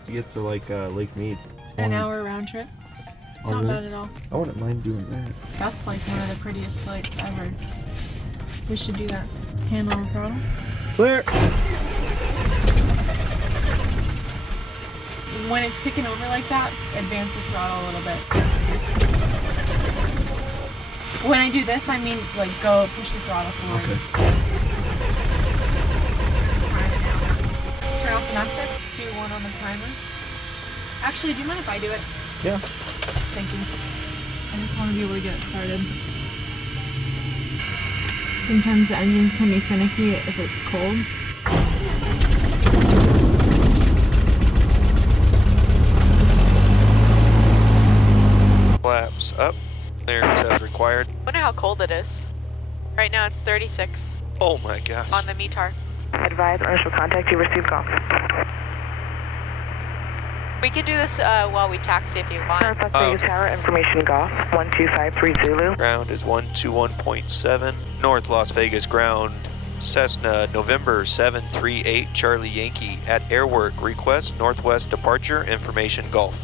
flight to get to like Lake Mead. An hour round trip. It's not bad at all. I wouldn't mind doing that. That's like one of the prettiest flights ever. We should do that. Hand on the throttle. Clear! When it's kicking over like that, advance the throttle a little bit. When I do this, I mean like go push the throttle forward. Okay. Turn off the master. Let's do one on the timer. Actually, do you mind if I do it? Yeah. Thank you. I just want to be able to get it started. Sometimes the engines can be finicky if it's cold. Flaps up. Clearance as required. I wonder how cold it is. Right now it's 36 Oh my gosh. on the METAR. Advise initial contact, you received golf. We can do this while we taxi if you want. North Las Vegas Tower, information golf, 125 Zulu. Ground is 121.7. North Las Vegas ground. Cessna November 738 Charlie Yankee at airwork. Request northwest departure. Information golf.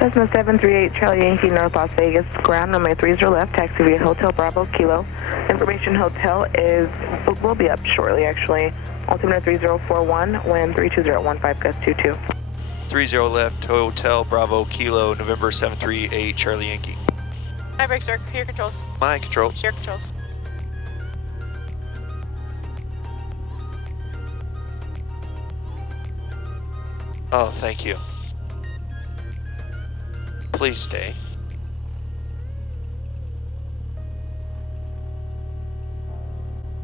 Cessna 738 Charlie Yankee, North Las Vegas, ground runway 30 left, taxi via Hotel Bravo Kilo. Information hotel will be up shortly actually. Altimeter 3041, wind 32015, gust 22. 30 left, Hotel Bravo Kilo, November 738 Charlie Yankee. My brakes work. Your controls. My controls. Your controls. Oh, thank you. Please stay.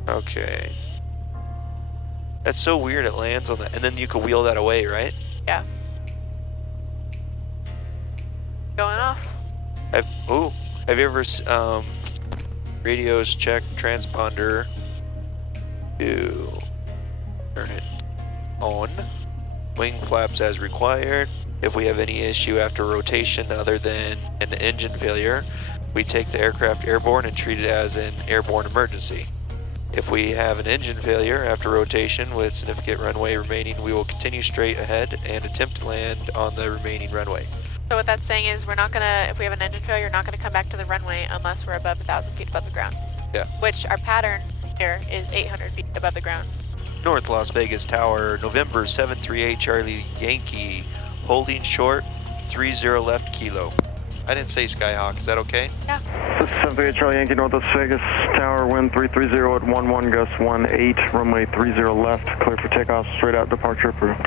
Okay. That's so weird, it lands on that, and then you can wheel that away, right? Yeah. Going off. Have you ever, radios check transponder to turn it on. Wing flaps as required. If we have any issue after rotation other than an engine failure, we take the aircraft airborne and treat it as an airborne emergency. If we have an engine failure after rotation with significant runway remaining, we will continue straight ahead and attempt to land on the remaining runway. So what that's saying is we're not gonna, if we have an engine failure, we're not gonna come back to the runway unless we're above 1,000 feet above the ground. Yeah. Which our pattern here is 800 feet above the ground. North Las Vegas Tower, November 738 Charlie Yankee, holding short, 30 left Kilo. I didn't say Skyhawk, is that okay? Yeah. 738 Charlie Yankee, North Las Vegas Tower, wind 330 at 11, gust 18, runway 30 left, clear for takeoff, straight out, departure approved.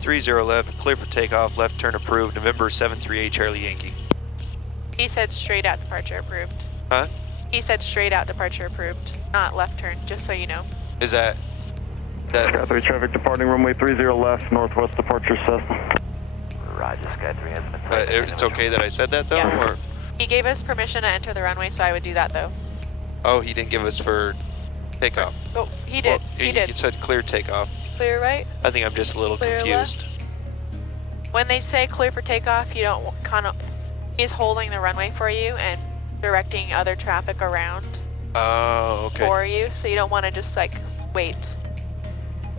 30 left, clear for takeoff, left turn approved, November 738 Charlie Yankee. He said straight out departure approved. Huh? He said straight out departure approved, not left turn, just so you know. Is that... Sky 3 traffic departing runway 30 left, northwest departure Cessna. Roger, Sky 3 has been it's okay that I said that though? Yeah. Or? He gave us permission to enter the runway, so I would do that though. Oh, he didn't give us for takeoff. Oh, he did. Well, he did. He said clear takeoff. Clear right? I think I'm just a little Clear confused. Left. When they say clear for takeoff, you don't kind of... He's holding the runway for you and directing other traffic around Oh, okay. for you, so you don't want to just like wait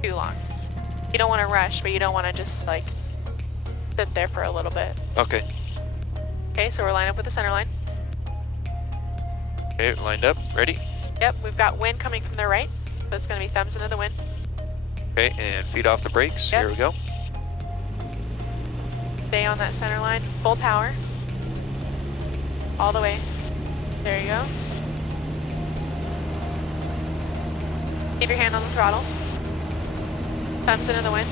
too long. You don't want to rush, but you don't want to just like sit there for a little bit. Okay. Okay, so we're lined up with the center line. Okay, lined up, ready? Yep, we've got wind coming from the right, so it's going to be thumbs into the wind. Okay, and feet off the brakes. Yep. Here we go. Stay on that center line, full power. All the way. There you go. Keep your hand on the throttle. Thumbs into the wind.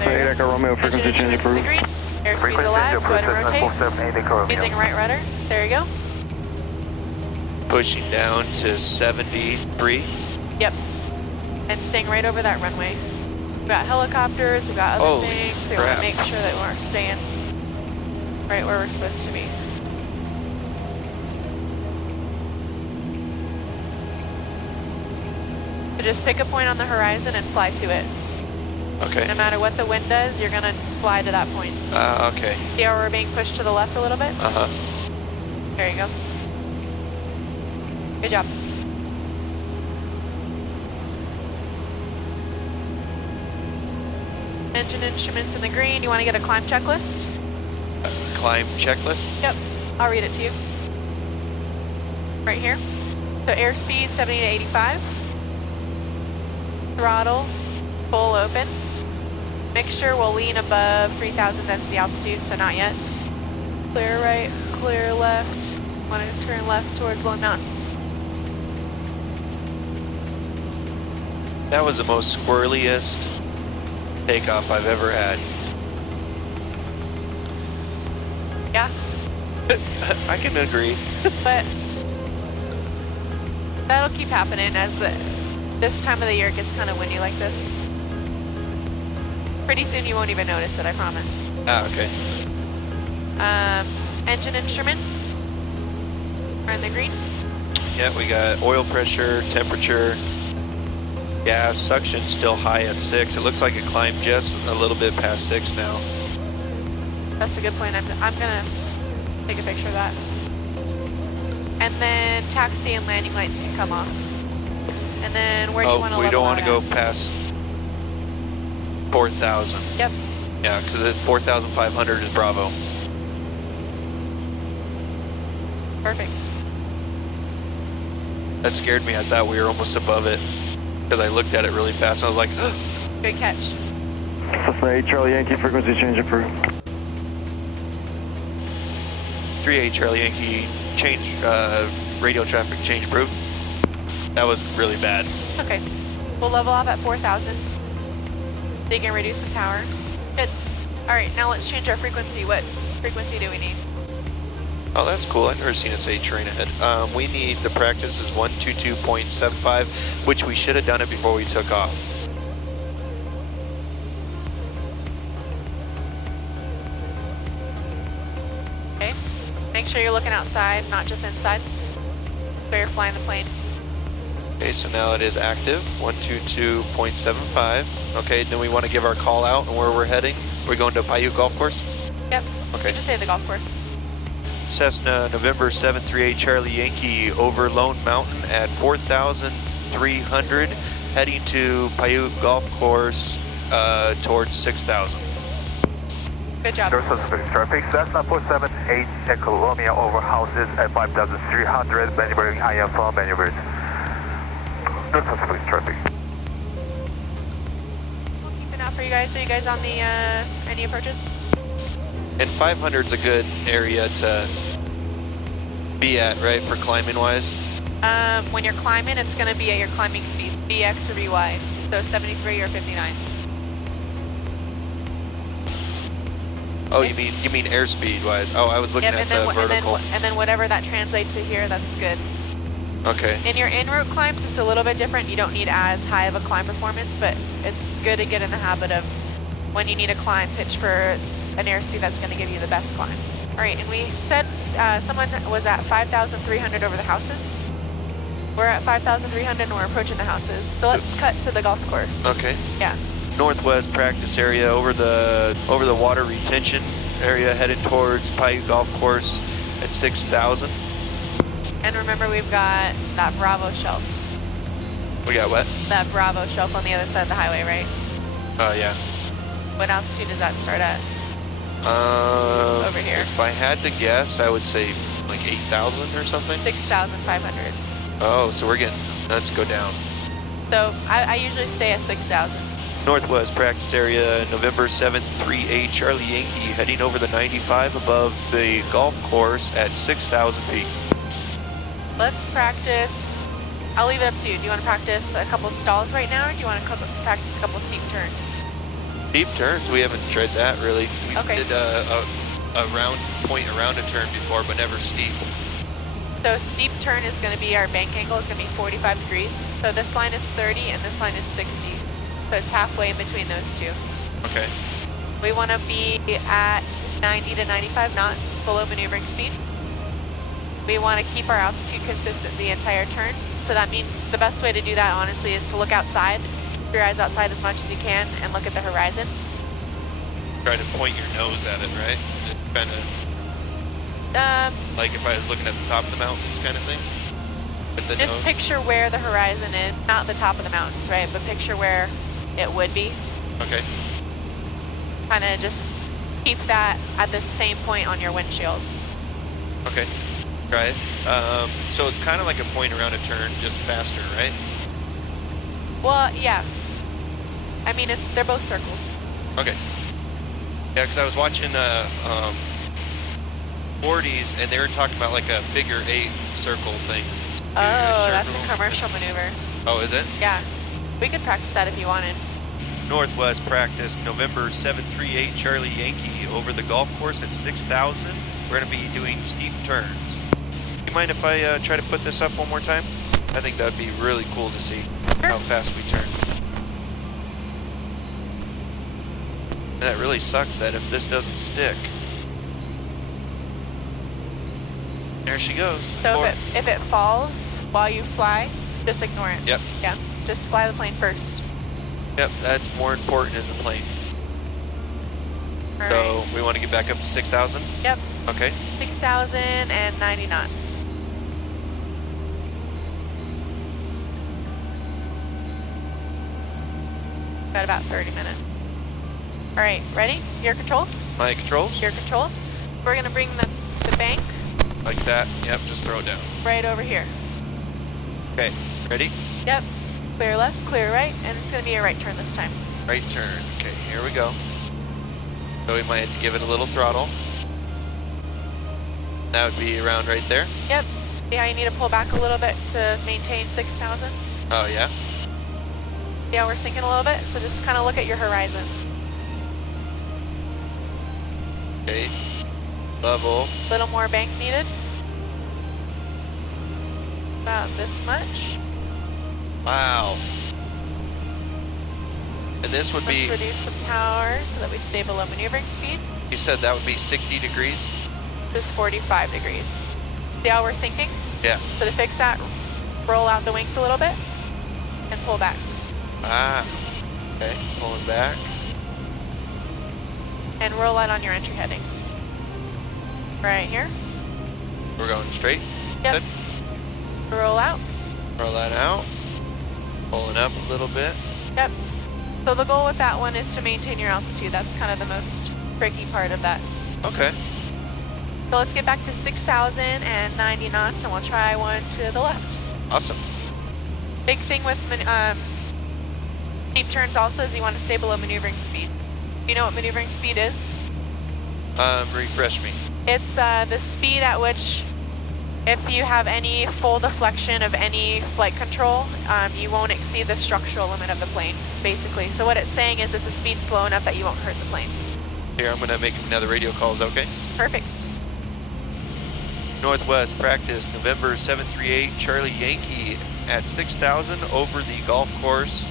Hey, Echo Romeo, frequency change approved. Green. Airspeed's alive. Go ahead and rotate. Using right rudder. There you go. Pushing down to 73. Yep. And staying right over that runway. We've got helicopters, we've got other Holy things. We want crap. to make sure that we're staying right where we're supposed to be. So just pick a point on the horizon and fly to it. Okay. No matter what the wind does, you're going to fly to that point. Okay. See how we're being pushed to the left a little bit? Uh-huh. There you go. Good job. Engine instruments in the green. You want to get a climb checklist? Climb checklist? Yep, I'll read it to you. Right here. So airspeed 70 to 85. Throttle, full open. Mixture will lean above 3,000 density altitude, so not yet. Clear right, clear left. Want to turn left towards Lone Mountain. That was the most squirreliest takeoff I've ever had. Yeah, I can agree. but that'll keep happening as this time of the year it gets kind of windy like this. Pretty soon you won't even notice it, I promise. Ah, okay. Engine instruments are in the green. Yeah, we got oil pressure, temperature, gas, suction still high at 6. It looks like it climbed just a little bit past 6 now. That's a good point. I'm gonna take a picture of that. And then taxi and landing lights can come off. And then where do you want to we level don't want to out go at? past 4,000. Yep. Yeah, because at 4,500 is Bravo. Perfect. That scared me. I thought we were almost above it because I looked at it really fast and I was like, Good catch. Cessna 8 Charlie Yankee, frequency change approved. 3-8 Charlie Yankee, change, radio traffic change approved. That was really bad. Okay. We'll level off at 4,000. So you can reduce some power. Good. All right, now let's change our frequency. What frequency do we need? Oh, that's cool. I've never seen it say train ahead. We need, the practice is 122.75, which we should have done it before we took off. Okay. Make sure you're looking outside, not just inside. So you're flying the plane. Okay, so now it is active, 122.75. Okay, then we want to give our call out and where we're heading. We're going to Paiute Golf Course? Yep. Okay. You just say the golf course. Cessna, November 738 Charlie Yankee, over Lone Mountain at 4,300, heading to Paiute Golf Course towards 6,000. Good job. There's suspect traffic. Cessna 478 Echo Romeo over houses at 5,300, maneuvering IFR maneuvers. No suspect traffic. We'll keep an eye for you guys. Are you guys on the any approaches? And 500 is a good area to be at, right, for climbing wise? When you're climbing, it's going to be at your climbing speed, BX or BY. So 73 or 59. Oh, you mean airspeed wise? Oh, I was looking Yep, at the vertical. and then whatever that translates to here, that's good. Okay. In your en route climbs, it's a little bit different. You don't need as high of a climb performance, but it's good to get in the habit of when you need a climb, pitch for an airspeed that's going to give you the best climb. All right, and we said someone was at 5,300 over the houses. We're at 5,300 and we're approaching the houses. So let's cut to the golf course. Okay. Yeah. Northwest practice area over the water retention area, headed towards Paiute Golf Course at 6,000. And remember, we've got that Bravo shelf. We got what? That Bravo shelf on the other side of the highway, right? Oh, yeah. What altitude does that start at? Over here. If I had to guess, I would say like 8,000 or something. 6,500. Oh, so let's go down. So I usually stay at 6,000. Northwest practice area, November 738 Charlie Yankee, heading over the 95 above the golf course at 6,000 feet. Let's practice. I'll leave it up to you. Do you want to practice a couple stalls right now, or do you want to practice a couple steep turns? Steep turns, we haven't tried that really. We Okay. did a round point around a turn before, but never steep. So a steep turn is going to be, our bank angle is going to be 45 degrees. So this line is 30 and this line is 60. So it's halfway in between those two. Okay. We want to be at 90 to 95 knots below maneuvering speed. We want to keep our altitude consistent the entire turn. So that means the best way to do that, honestly, is to look outside. Keep your eyes outside as much as you can and look at the horizon. Try to point your nose at it, right? Kind of like if I was looking at the top of the mountains kind of thing? With the Just nose? picture where the horizon is, not the top of the mountains, right? But picture where it would be. Okay. kind of just keep that at the same point on your windshield. Okay, try it. So it's kind of like a point around a turn, just faster, right? Well, yeah. I mean, they're both circles. Okay. Yeah, because I was watching 40s, and they were talking about like a figure 8 circle thing. Oh, that's a commercial maneuver. Oh, is it? Yeah. We could practice that if you wanted. Northwest practice, November 738 Charlie Yankee over the golf course at 6,000. We're going to be doing steep turns. You mind if I try to put this up one more time? I think that would be really cool to see how fast we turn. And that really sucks that if this doesn't stick. There she goes. So if it falls while you fly, just ignore it. Yep. Yeah, just fly the plane first. Yep, that's more important is the plane. All So right. we want to get back up to 6,000? Yep, Okay. 6,090 knots. Got about 30 minutes. All right, ready? Your controls? My controls? Your controls. We're gonna bring the bank Like that. Yep, just throw it down. right over here. Okay, ready? Yep, clear left, clear right, and it's gonna be a right turn this time. Right turn. Okay, here we go. So we might have to give it a little throttle. That would be around right there. Yep, see how you need to pull back a little bit to maintain 6,000? Oh, yeah? See how we're sinking a little bit? So just kind of look at your horizon. Okay. Level. A little more bank needed. About this much. Wow. And this would Let's be, reduce some power so that we stay below maneuvering speed. you said that would be 60 degrees? This is 45 degrees. See how we're sinking? Yeah. So to fix that, roll out the wings a little bit and pull back. Ah. Okay, pulling back. And roll out on your entry heading. Right here. We're going straight. Yep. Good. Roll out. Roll that out. Pulling up a little bit. Yep. So the goal with that one is to maintain your altitude. That's kind of the most tricky part of that. Okay. So let's get back to 6,090 knots and we'll try one to the left. Awesome. Big thing with steep turns also is you want to stay below maneuvering speed. Do you know what maneuvering speed is? Refresh me. It's the speed at which, if you have any full deflection of any flight control, you won't exceed the structural limit of the plane, basically. So what it's saying is it's a speed slow enough that you won't hurt the plane. Here, I'm going to make another radio call. Is that okay? Perfect. Northwest practice, November 738 Charlie Yankee at 6,000 over the golf course,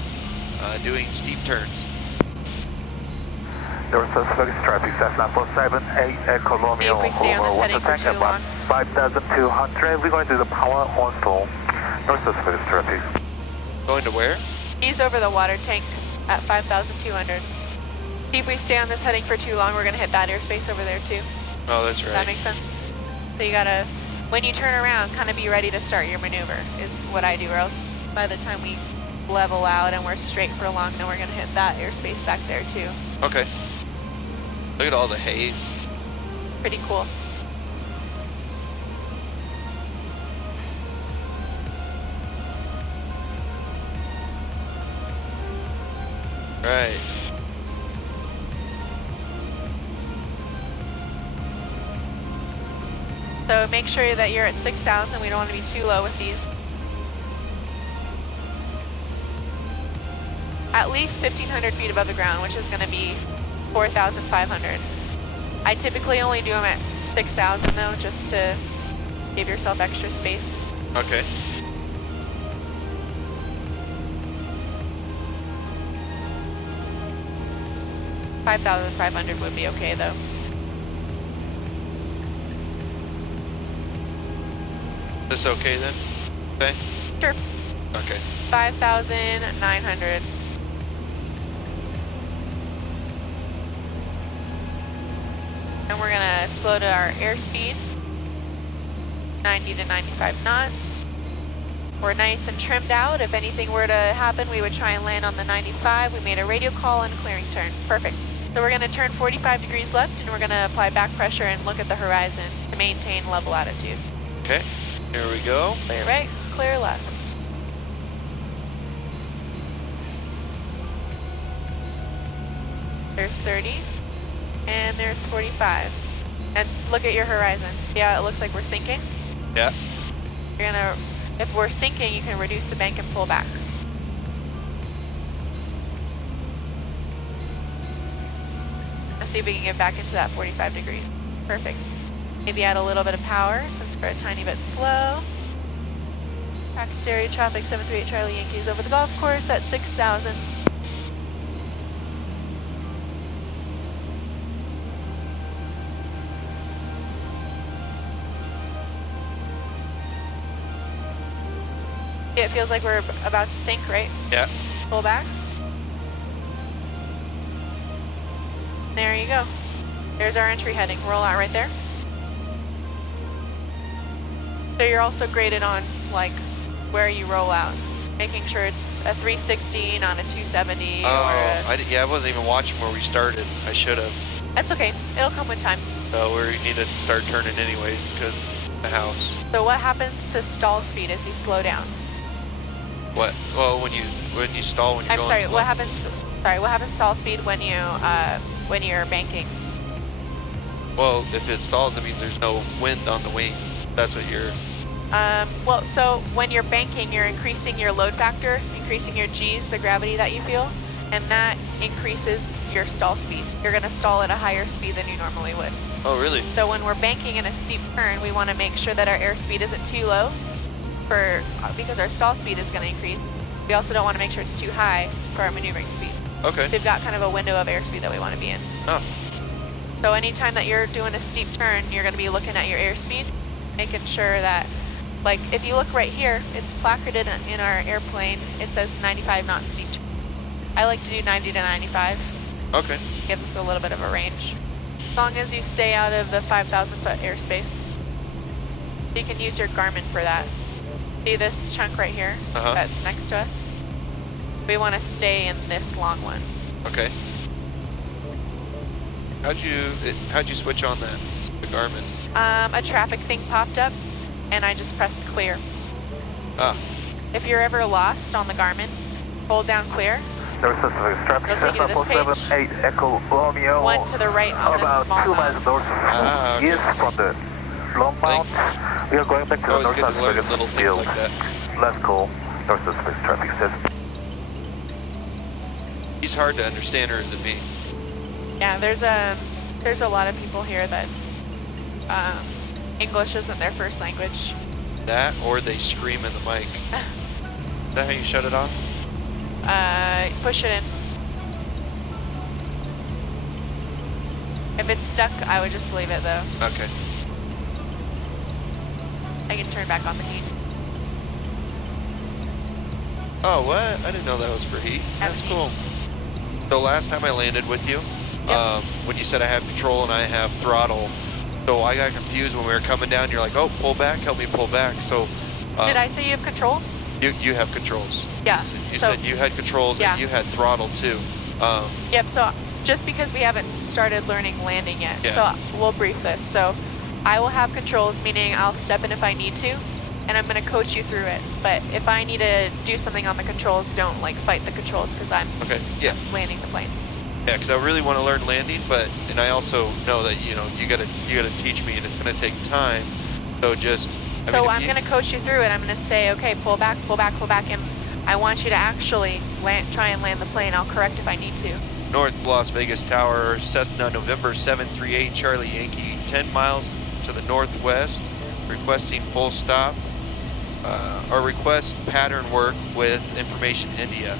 doing steep turns. There was suspect traffic, Cessna 478 Echo Romeo If we stay on this heading for too long. 5,200, we're going to the power on full. No suspect traffic. Going to where? He's over the water tank at 5,200. If we stay on this heading for too long, we're going to hit that airspace over there too. Oh, that's Does right. that make sense? So you gotta, when you turn around, kind of be ready to start your maneuver, is what I do, or else by the time we level out and we're straight for long, then we're gonna hit that airspace back there too. Okay. Look at all the haze. Pretty cool. Right. So make sure that you're at 6,000. We don't want to be too low with these. At least 1,500 feet above the ground, which is going to be 4,500. I typically only do them at 6,000 though, just to give yourself extra space. Okay. $5,500 would be okay though. This okay then? Okay. Sure. Okay. 5,900. And we're gonna slow to our airspeed, 90 to 95 knots. We're nice and trimmed out. If anything were to happen, we would try and land on the 95. We made a radio call and a clearing turn. Perfect. So we're gonna turn 45 degrees left and we're gonna apply back pressure and look at the horizon to maintain level attitude. Okay, here we go. Clear right, clear left. There's 30, and there's 45. And look at your horizon. See how it looks like we're sinking? Yeah. You're gonna, if we're sinking, you can reduce the bank and pull back. Let's see if we can get back into that 45 degrees. Perfect. Maybe add a little bit of power since we're a tiny bit slow. Practice area traffic 738 Charlie Yankees over the golf course at 6,000. It feels like we're about to sink, right? Yeah. Pull back. There you go. There's our entry heading. Roll out right there. So you're also graded on like where you roll out, making sure it's a 360, not a 270. Oh, I wasn't even watching where we started. I should have. That's okay. It'll come with time. We need to start turning anyways because the house. So what happens to stall speed as you slow down? What? Well, when you stall when you're I'm going sorry. slow. What happens? Sorry. What happens to stall speed when you're banking? Well, if it stalls, it means there's no wind on the wing. That's what you're. Well, so when you're banking, you're increasing your load factor, increasing your G's, the gravity that you feel, and that increases your stall speed. You're going to stall at a higher speed than you normally would. Oh, really? So when we're banking in a steep turn, we want to make sure that our airspeed isn't too low because our stall speed is going to increase. We also don't want to make sure it's too high for our maneuvering speed. Okay. So we've got kind of a window of airspeed that we want to be in. Oh. So anytime that you're doing a steep turn, you're going to be looking at your airspeed, making sure that, like if you look right here, it's placarded in our airplane. It says 95 knot steep turn. I like to do 90 to 95. Okay. Gives us a little bit of a range. As long as you stay out of the 5,000 foot airspace. You can use your Garmin for that. See this chunk right here that's next to us? We want to stay in this long one. Okay. How'd you switch on that? The Garmin? A traffic thing popped up and I just pressed clear. Ah. If you're ever lost on the Garmin, hold down clear. There's a traffic It'll take you to this page. 478 Echo Romeo. One to the right on this about small 2 miles north okay. east from the long mount. We are going back to the Always north good to side learn of little the things field. like that. Left call, north southwest traffic says. He's hard to understand, or is it me? Yeah, there's a lot of people here that English isn't their first language. That, or they scream in the mic. Is that how you shut it off? Push it in. If it's stuck, I would just leave it though. Okay. I can turn back on the heat. Oh, what? I didn't know that was for heat. That's heat. cool. The last time I landed with you, when you said I have control and I have throttle, so I got confused when we were coming down. You're like, oh, pull back, help me pull back. So. Did I say you have controls? You have controls. Yeah. You said you had controls and you had throttle too. Yep, so just because we haven't started learning landing yet, Yeah. so we'll brief this. So I will have controls, meaning I'll step in if I need to, and I'm going to coach you through it. But if I need to do something on the controls, don't like fight the controls because I'm landing the plane. Yeah, because I really want to learn landing, and I also know that you gotta teach me, and it's gonna take time. So just. I'm going to coach you through it. I'm going to say, okay, pull back, pull back, pull back, and I want you to actually try and land the plane. I'll correct if I need to. North Las Vegas Tower, Cessna November 738 Charlie Yankee, 10 miles to the northwest, requesting full stop, or request pattern work with information India.